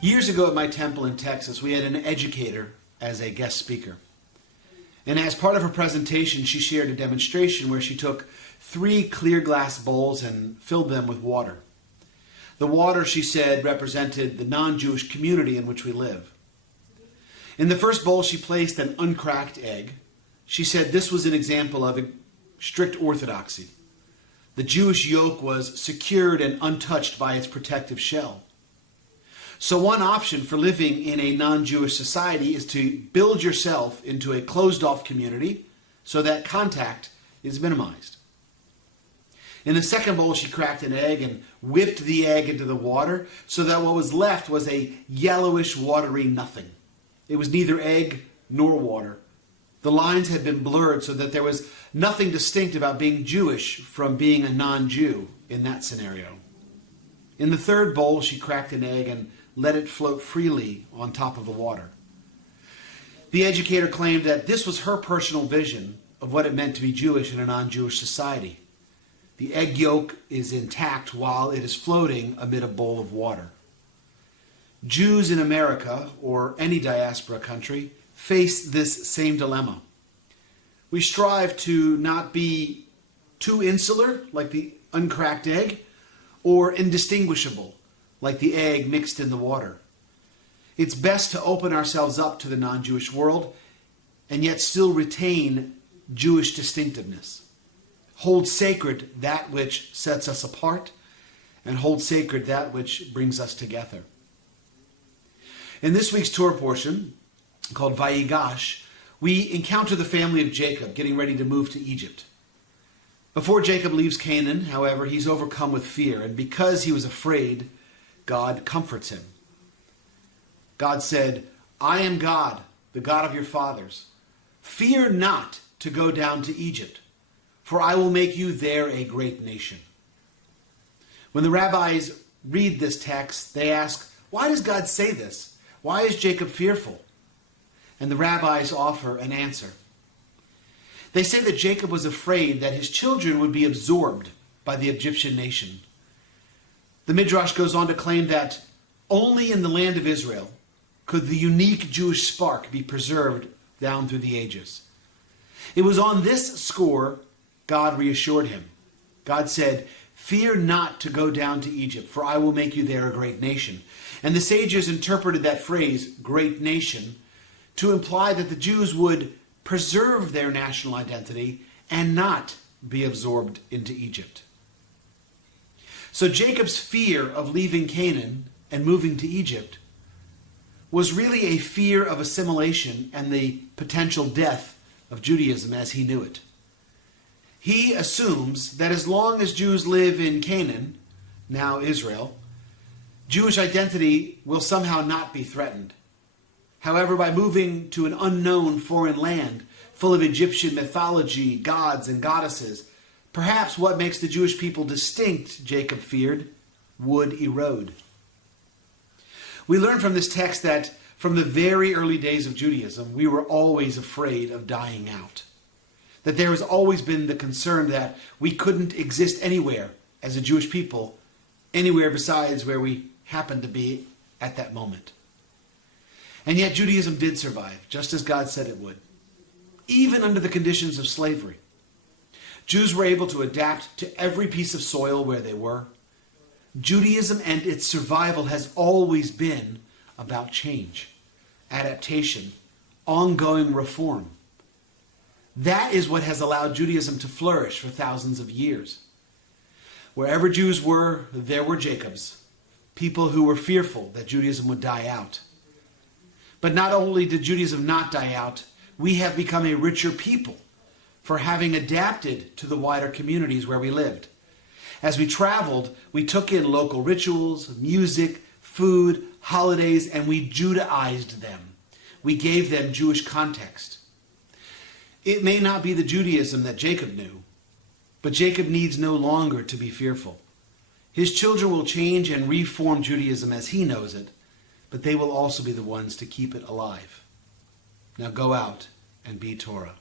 Years ago at my temple in Texas, we had an educator as a guest speaker. And as part of her presentation, she shared a demonstration where she took 3 clear glass bowls and filled them with water. The water, she said, represented the non-Jewish community in which we live. In the first bowl, she placed an uncracked egg. She said this was an example of strict orthodoxy. The Jewish yolk was secured and untouched by its protective shell. So one option for living in a non-Jewish society is to build yourself into a closed-off community so that contact is minimized. In the second bowl, she cracked an egg and whipped the egg into the water so that what was left was a yellowish, watery nothing. It was neither egg nor water. The lines had been blurred so that there was nothing distinct about being Jewish from being a non-Jew in that scenario. In the third bowl, she cracked an egg and let it float freely on top of the water. The educator claimed that this was her personal vision of what it meant to be Jewish in a non-Jewish society. The egg yolk is intact while it is floating amid a bowl of water. Jews in America, or any diaspora country, face this same dilemma. We strive to not be too insular, like the uncracked egg, or indistinguishable, like the egg mixed in the water. It's best to open ourselves up to the non-Jewish world and yet still retain Jewish distinctiveness. Hold sacred that which sets us apart and hold sacred that which brings us together. In this week's Torah portion, called Vayigash, we encounter the family of Jacob getting ready to move to Egypt. Before Jacob leaves Canaan, however, he's overcome with fear, and because he was afraid, God comforts him. God said, "I am God, the God of your fathers. Fear not to go down to Egypt, for I will make you there a great nation." When the rabbis read this text, they ask, why does God say this? Why is Jacob fearful? And the rabbis offer an answer. They say that Jacob was afraid that his children would be absorbed by the Egyptian nation. The Midrash goes on to claim that only in the land of Israel could the unique Jewish spark be preserved down through the ages. It was on this score God reassured him. God said, "Fear not to go down to Egypt, for I will make you there a great nation." And the sages interpreted that phrase, great nation, to imply that the Jews would preserve their national identity and not be absorbed into Egypt. So Jacob's fear of leaving Canaan and moving to Egypt was really a fear of assimilation and the potential death of Judaism as he knew it. He assumes that as long as Jews live in Canaan, now Israel, Jewish identity will somehow not be threatened. However, by moving to an unknown foreign land full of Egyptian mythology, gods and goddesses, perhaps what makes the Jewish people distinct, Jacob feared, would erode. We learn from this text that from the very early days of Judaism, we were always afraid of dying out. That there has always been the concern that we couldn't exist anywhere as a Jewish people, anywhere besides where we happened to be at that moment. And yet Judaism did survive, just as God said it would, even under the conditions of slavery. Jews were able to adapt to every piece of soil where they were. Judaism and its survival has always been about change, adaptation, ongoing reform. That is what has allowed Judaism to flourish for thousands of years. Wherever Jews were, there were Jacobs, people who were fearful that Judaism would die out. But not only did Judaism not die out, we have become a richer people for having adapted to the wider communities where we lived. As we traveled, we took in local rituals, music, food, holidays, and we Judaized them. We gave them Jewish context. It may not be the Judaism that Jacob knew, but Jacob needs no longer to be fearful. His children will change and reform Judaism as he knows it, but they will also be the ones to keep it alive. Now go out and be Torah.